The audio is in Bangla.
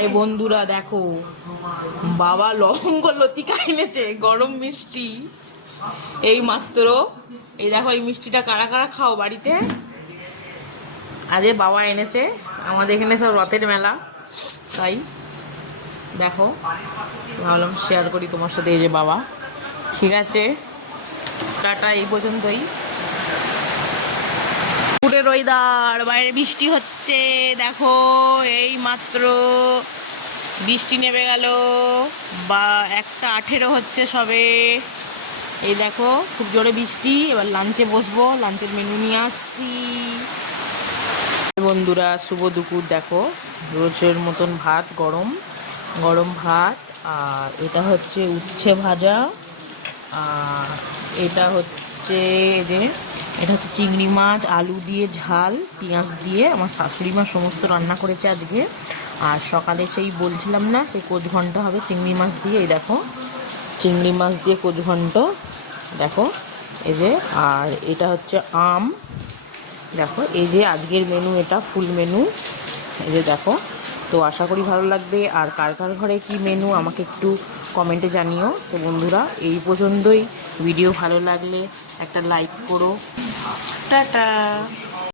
এই বন্ধুরা দেখো, বাবা লবঙ্গ লতিকা এনেছে, গরম মিষ্টি এই মাত্র। এই দেখো, এই মিষ্টিটা কারা কারা খাও বাড়িতে? আজ বাবা এনেছে, আমাদের এখানে সব রথের মেলা, তাই দেখো ভাবলাম শেয়ার করি তোমার সাথে। এই যে বাবা, ঠিক আছে, টাটা, এই পর্যন্তই। পুরের ওয়েদার, বাইরে বৃষ্টি হচ্ছে দেখো, এই মাত্র বৃষ্টি নেমে গেল, বা 1:18 হচ্ছে সবে। এই দেখো খুব জোরে বৃষ্টি। এবার লাঞ্চে বসবো, লাঞ্চের মেনু নিয়ে আসছি। বন্ধুরা শুভ দুপুর। দেখো রোজের মতন ভাত, গরম গরম ভাত, আর এটা হচ্ছে উচ্ছে ভাজা, আর এটা হচ্ছে যে এটা হচ্ছে চিংড়ি মাছ আলু দিয়ে ঝাল, পেঁয়াজ দিয়ে আমার শাশুড়ি মা সমস্ত রান্না করেছে আজকে। আর সকালে সেই বলছিলাম না, সেই কোচ ঘন্ট হবে চিংড়ি মাছ দিয়ে। এই দেখো চিংড়ি মাছ দিয়ে কোচ ঘন্ট, দেখো এই যে। আর এটা হচ্ছে আম, দেখো এই যে আজকের মেনু, এটা ফুল মেনু, এই যে দেখো। তো আশা করি ভালো লাগবে। আর কার কার ঘরে কি মেনু আমাকে একটু কমেন্টে জানিও। তো বন্ধুরা এই পর্যন্তই। ভিডিও ভালো লাগলে একটা লাইক করো। টাটা।